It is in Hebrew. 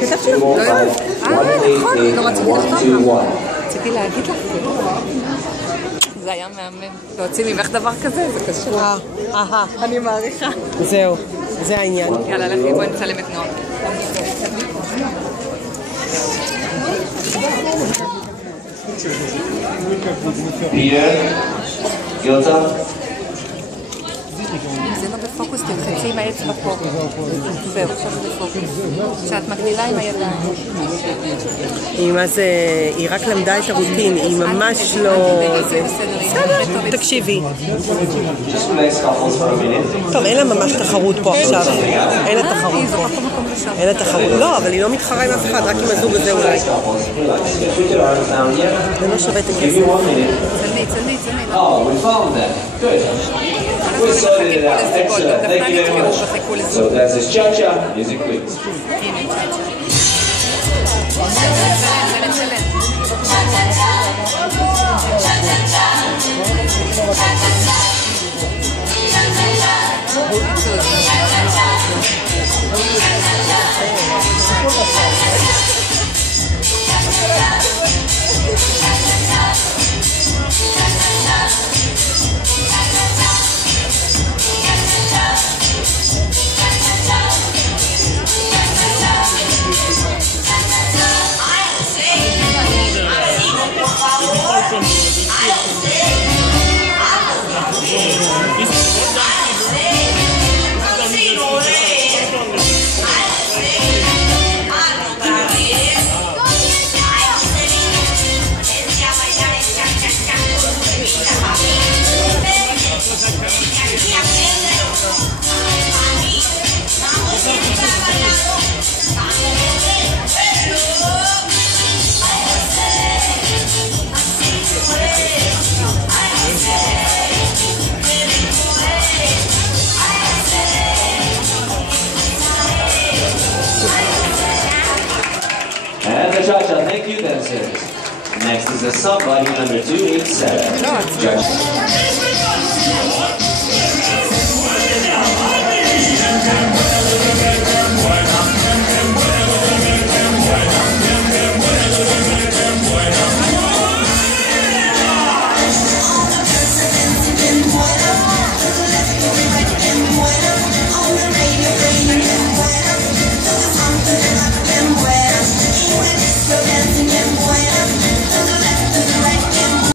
כתבתי לך, לא יודעת. נכון, לא רציתי לכתוב לך. רציתי להגיד לך. זה היה מהמם. להוציא ממך דבר כזה, זה קשה. אני מעריכה. זהו, זה העניין. יאללה, לכי, בואי נצלם את נועם. יוצא? זה לא בפוקוס, תלחצי עם האצבע פה. זהו, עכשיו זה בפוקוס. כשאת מגלילה עם הידיים. היא רק למדה את הרוטין, היא ממש לא... בסדר, תקשיבי. טוב, אין לה ממש תחרות פה עכשיו. אין לה תחרות פה. אין לה תחרות. לא, אבל היא לא מתחרה עם אף אחד, רק עם הזוג הזה אולי. זה לא שווה את הכסף. צלמי. Oh, we found that. Good. We sorted it out. Excellent. Thank you very much. So that's his cha-cha. Music, please. And the cha-cha, thank you, dancers. Next is a somebody number 287. Judge.